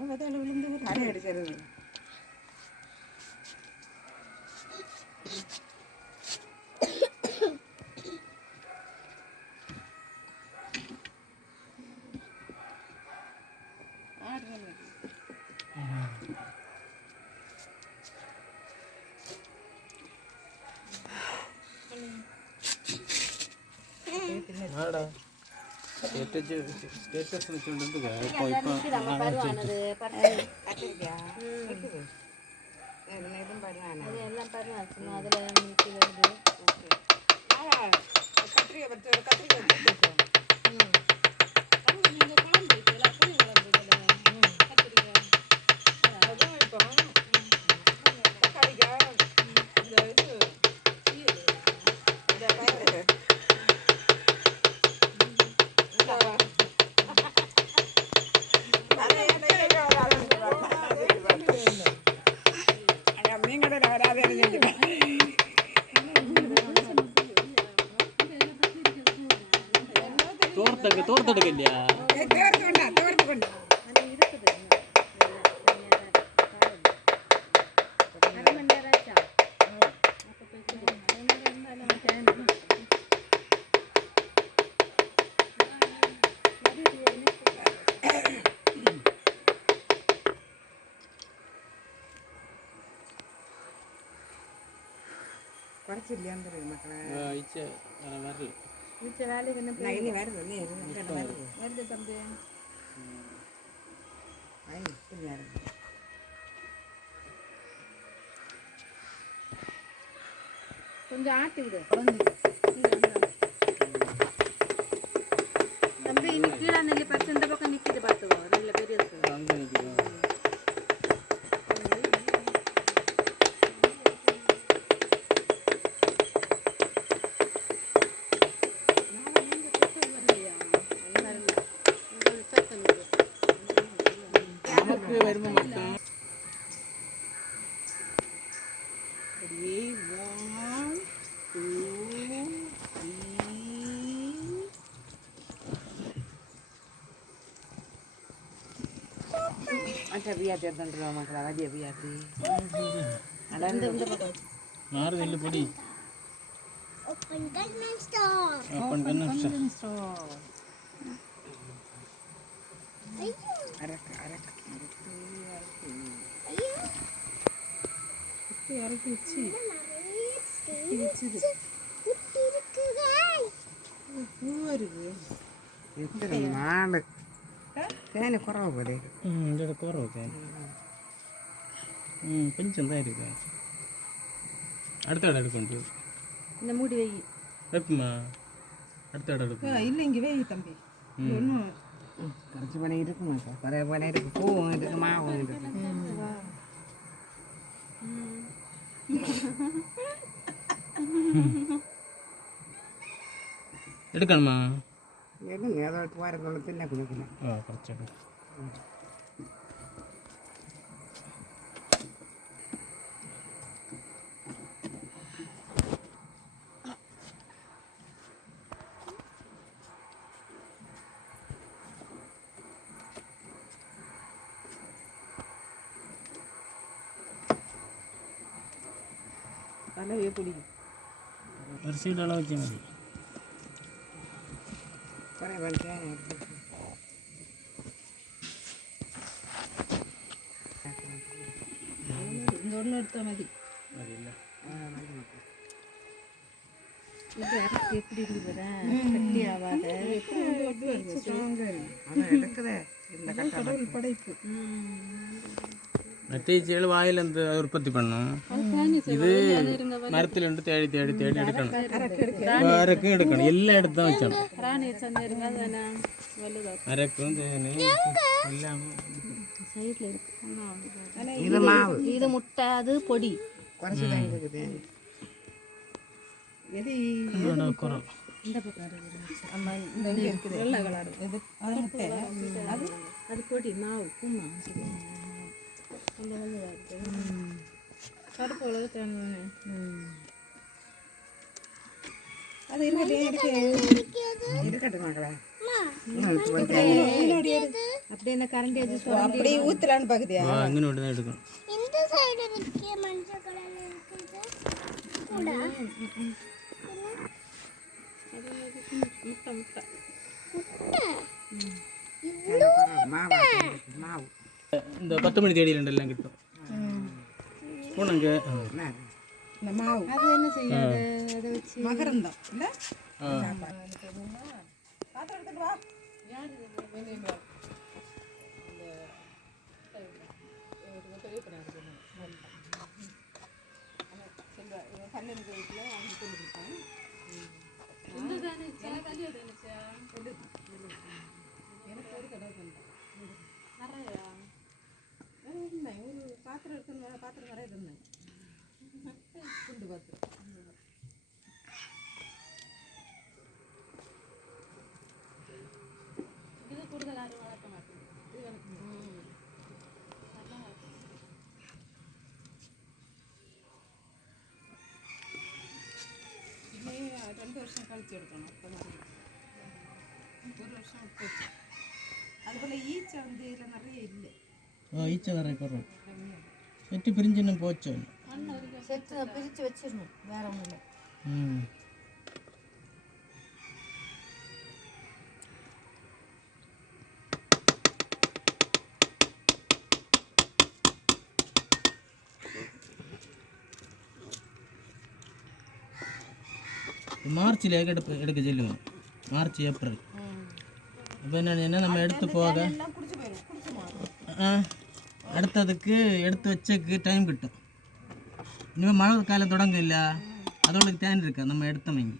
விழுந்து தலை அடிச்சது. ஸ்டேட்டஸ் வச்சுட்டு எல்லாம் பருவாச்சு அதில் தோர்த்தெடுக்க இல்லையா குறைச்சில்லையான்னு தெரியும் மக்களே. வரல இனி வருது வருது தம்பி. கொஞ்சம் ஆட்டி விடு தம்பி. இன்னைக்கு கீழே நெல்லி பச்சை இந்த பக்கம் நிற்கிது பார்த்துக்கோ. நல்ல பெரிய பொடி இறக்கி வச்சு மாடு தேனி குறவு போதே. குறவு தேனி கொஞ்சம் தான் இருக்கு. அடுத்த இடம் எடுக்க இந்த மூடி வை வைப்புமா. அடுத்த இடம் எடுக்கும் இல்லை இங்கே வை தம்பி. ஒன்றும் கரைச்சி பண்ணி இருக்குமா சார்? குறைய பண்ணி இருக்கு. பூவும் இருக்கு, மாவும் இருக்கு. எடுக்கணுமா? எடுங்க. அதை வாரக்குள்ள தின்ன குடிக்கணும். குறைச்சி தலையே பிடிக்கும். ஒரு சீட் அளவு வச்ச மாதிரி குறைய பண்ணி இந்த ஒன்று எடுத்த மாதிரி இது அரைச்சி எப்படி இருக்குது கட்டி ஆகாத எடுக்குதே இந்த கடவுள் படைப்பு. நெட்டீச்சல் வாயில் அந்த உற்பத்தி பண்ணும். இது மரத்தில் இருந்து தேடி தேடி தேடி எடுக்கணும். அரக்கும் எடுக்கணும். எல்லா இடத்து தான் வச்சணும். அரக்கும் தேனி எல்லாமே சைடில் இருக்கு. இது மாவு, இது முட்டை, அது பொடி. குறைச்சி தான் இருக்குது. எது குறம் இந்த பக்கம் இருக்குது. வெள்ளை கலர் இது அது முட்டை, அது பொடி மாவு பூமா. அந்த வெள்ளை கடுப்பு உலக தேவை. அது இருக்கட்டும் இருக்கட்டும் மக்களை. அப்படியே இந்த கரண்டி வச்சு அப்படியே ஊற்றலான்னு பார்க்குதியா? இங்கே மட்டும் தான் எடுக்கணும். இந்த சைடு இருக்க மஞ்சள் கலர்ல இருக்குது கூட முட்டை முட்டை மாவு இந்த 10 மணி தேடி ரெண்டு எல்லாம் கிட்டும் போனாங்க. இந்த மாவு அது என்ன செய்யாது அதை வச்சு மகரந்தம் இல்லை ஒரு பாத்திரம் இருக்குன்னு பாத்திரம் நிறைய இருந்தேன் குண்டு பாத்திரம் இது கூடுதல் யாரும் வளர்க்க மாட்டேன். இது வளர்க்கணும். இன்னும் 2 வருஷம் கழிச்சு எடுக்கணும். அப்போ மாதிரி 1 வருஷம் விட்டு அதுபோல் ஈச்சை வந்து இதில் நிறைய இல்லை. ஈச்சை வர குறை வெட்டி பிரிஞ்சுன்னு போச்சு. செட்டு பிரித்து வச்சிடணும் வேற ஒன்றும் இல்லை. மார்ச்சில் எடுக்க சொல்லுவேன். மார்ச் ஏப்ரல் இப்போ என்ன நம்ம எடுத்து போக அடுத்ததுக்கு எடுத்து வச்சக்கு டைம் கிட்டும். இனிமேல் மழை காலம் தொடங்க இல்லை அதோடக்கு தேன் இருக்கா நம்ம எடுத்தோம் இங்கே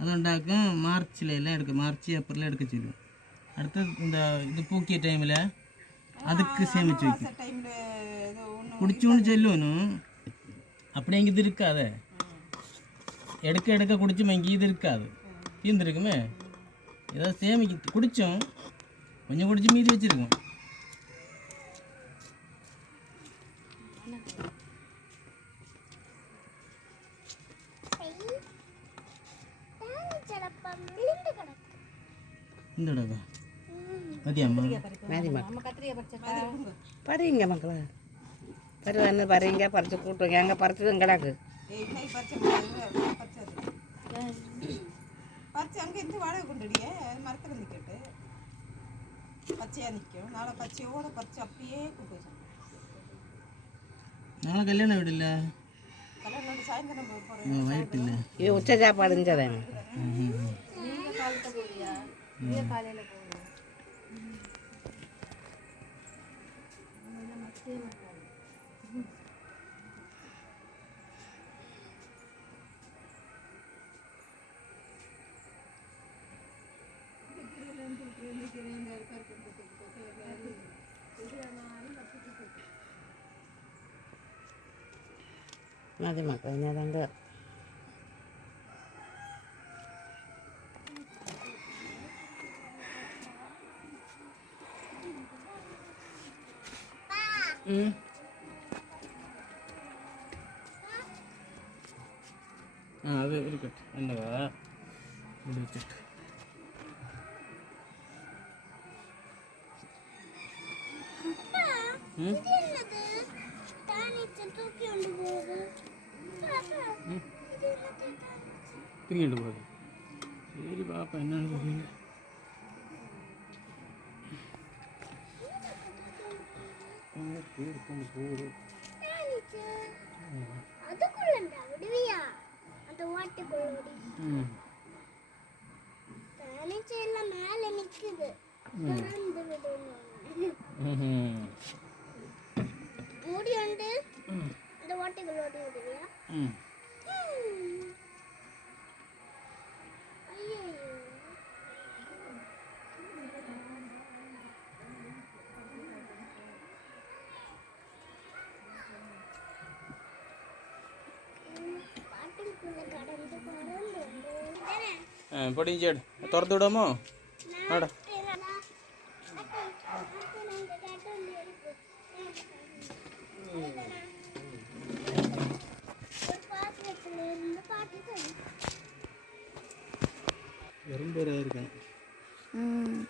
அதுண்டாக்கும் மார்ச்சில் எல்லாம் எடுக்க மார்ச் ஏப்ரலில் எடுக்க சொல்லுவோம். அடுத்தது இந்த இது பூக்கிய டைமில் அதுக்கு சேமித்து வைக்கும் குடிச்சோன்னு சொல்லுவனும். அப்படி இங்கே இது இருக்காது எடுக்க குடிச்சோம் இங்கே இது இருக்காது தீர்ந்துருக்குமே. ஏதாவது சேமிக்க குடித்தோம் கொஞ்சம் குடிச்சு மீதி வச்சுருக்கோம். இந்த இடவா மதியம்மா நம்ம கத்திரிக்காய் பறிச்சக்கா பறிங்க மக்களே பருவான்னு பறிங்க பறித்து கூட்டுங்க அங்கே பறிச்சதும் கிடக்கு பறிச்சு அங்கே இருந்து வாடகை கொண்டுடியே மரத்தில் நிற்கட்டு பச்சையாக நிற்கும். நாளை பச்சையோடு பறிச்சு அப்படியே கூட்டு வச்சோம். நாளை கல்யாணம் வீடு இல்லை கல்யாணம் சாயந்தரம் போகிறேன். வயிற்று இல்லை இது உச்ச சாப்பாடு இருந்ததாங்க. நீங்கள் காலையில் போவியா? நீங்கள் காலையில் போவியா? மதி மக்கள் என்னதாங்க அது இருக்கட்டு என்னவா இப்படி வச்சுட்டு பிரிங்கிட்டு போகுது. சரி பாப்பா என்னன்னு தெரியல. மூடி வந்து அந்த வாட்டைகளோட உதவியா പൊടിഞ്ചേട് തുറന്നു വിടാമോ ആടാ எறும்பேராக இருக்கேன் ம்